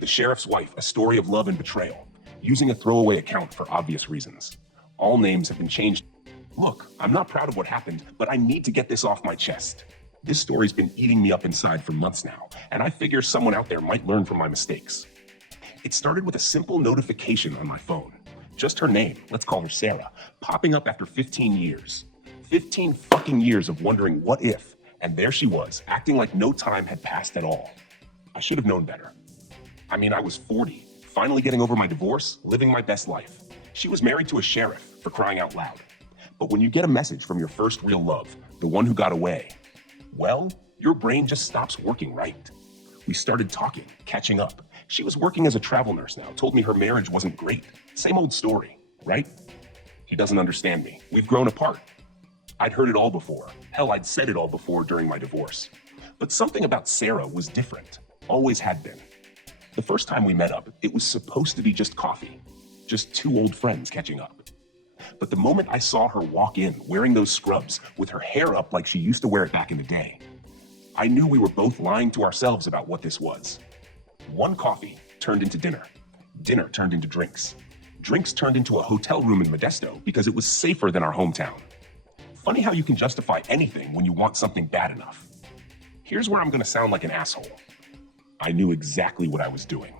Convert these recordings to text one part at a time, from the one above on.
The Sheriff's Wife, A Story of Love and Betrayal, using a throwaway account for obvious reasons. All names have been changed. Look, I'm not proud of what happened, but I need to get this off my chest. This story's been eating me up inside for months now, and I figure someone out there might learn from my mistakes. It started with a simple notification on my phone. Just her name, let's call her Sarah, popping up after 15 years. 15 fucking years of wondering what if, and there she was, acting like no time had passed at all. I should have known better. I mean, I was 40, finally getting over my divorce, living my best life. She was married to a sheriff, for crying out loud. But when you get a message from your first real love, the one who got away, well, your brain just stops working, right? We started talking, catching up. She was working as a travel nurse now, told me her marriage wasn't great. Same old story, right? He doesn't understand me. We've grown apart. I'd heard it all before. Hell, I'd said it all before during my divorce. But something about Sarah was different. Always had been. The first time we met up, it was supposed to be just coffee. Just two old friends catching up. But the moment I saw her walk in, wearing those scrubs, with her hair up like she used to wear it back in the day, I knew we were both lying to ourselves about what this was. One coffee turned into dinner. Dinner turned into drinks. Drinks turned into a hotel room in Modesto because it was safer than our hometown. Funny how you can justify anything when you want something bad enough. Here's where I'm gonna sound like an asshole. I knew exactly what I was doing.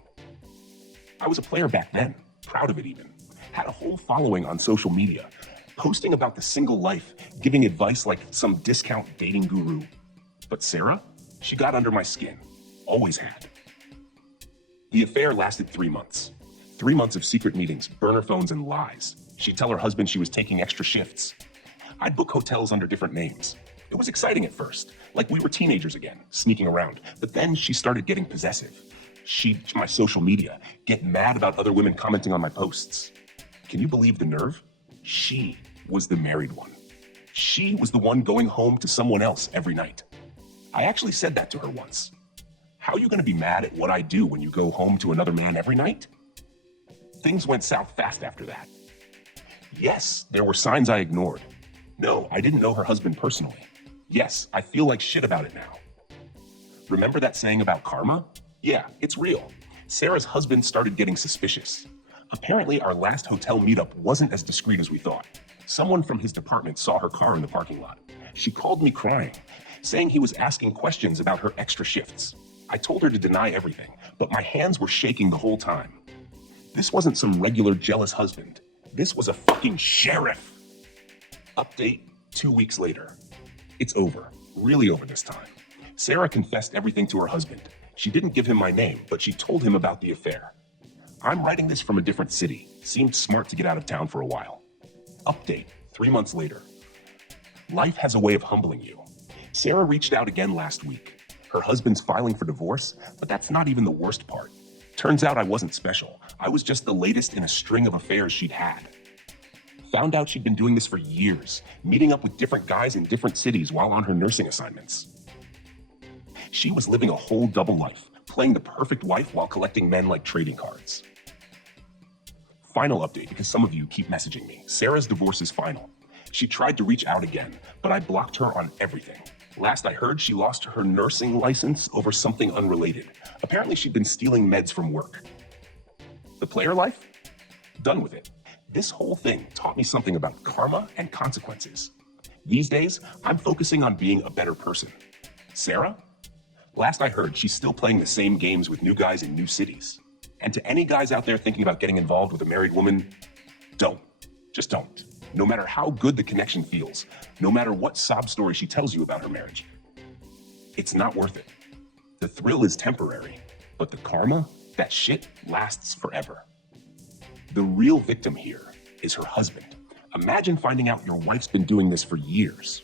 I was a player back then, proud of it even. Had a whole following on social media, posting about the single life, giving advice like some discount dating guru. But Sarah, she got under my skin. Always had. The affair lasted 3 months. 3 months of secret meetings, burner phones, and lies. She'd tell her husband she was taking extra shifts. I'd book hotels under different names. It was exciting at first, like we were teenagers again, sneaking around. But then she started getting possessive. She'd, my social media, get mad about other women commenting on my posts. Can you believe the nerve? She was the married one. She was the one going home to someone else every night. I actually said that to her once. How are you gonna be mad at what I do when you go home to another man every night? Things went south fast after that. Yes, there were signs I ignored. No, I didn't know her husband personally. Yes, I feel like shit about it now. Remember that saying about karma? Yeah, it's real. Sarah's husband started getting suspicious. Apparently, our last hotel meetup wasn't as discreet as we thought. Someone from his department saw her car in the parking lot. She called me crying, saying he was asking questions about her extra shifts. I told her to deny everything, but my hands were shaking the whole time. This wasn't some regular jealous husband. This was a fucking sheriff. Update 2 weeks later. It's over, really over this time. Sarah confessed everything to her husband. She didn't give him my name, but she told him about the affair. I'm writing this from a different city. Seemed smart to get out of town for a while. Update 3 months later. Life has a way of humbling you. Sarah reached out again last week. Her husband's filing for divorce, but that's not even the worst part. Turns out I wasn't special. I was just the latest in a string of affairs she'd had. Found out she'd been doing this for years, meeting up with different guys in different cities while on her nursing assignments. She was living a whole double life, playing the perfect wife while collecting men like trading cards. Final update, because some of you keep messaging me. Sarah's divorce is final. She tried to reach out again, but I blocked her on everything. Last I heard, she lost her nursing license over something unrelated. Apparently she'd been stealing meds from work. The player life? Done with it. This whole thing taught me something about karma and consequences. These days, I'm focusing on being a better person. Sarah? Last I heard, she's still playing the same games with new guys in new cities. And to any guys out there thinking about getting involved with a married woman, don't. Just don't. No matter how good the connection feels, no matter what sob story she tells you about her marriage, it's not worth it. The thrill is temporary, but the karma, that shit lasts forever. The real victim here is her husband. Imagine finding out your wife's been doing this for years.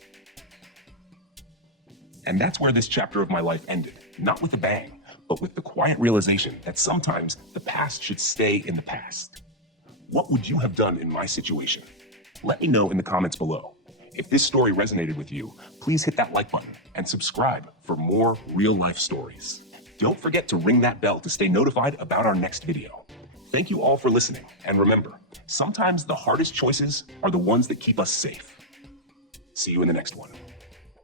And that's where this chapter of my life ended. Not with a bang, but with the quiet realization that sometimes the past should stay in the past. What would you have done in my situation? Let me know in the comments below. If this story resonated with you, please hit that like button and subscribe for more real-life stories. Don't forget to ring that bell to stay notified about our next video. Thank you all for listening, and remember, sometimes the hardest choices are the ones that keep us safe. See you in the next one.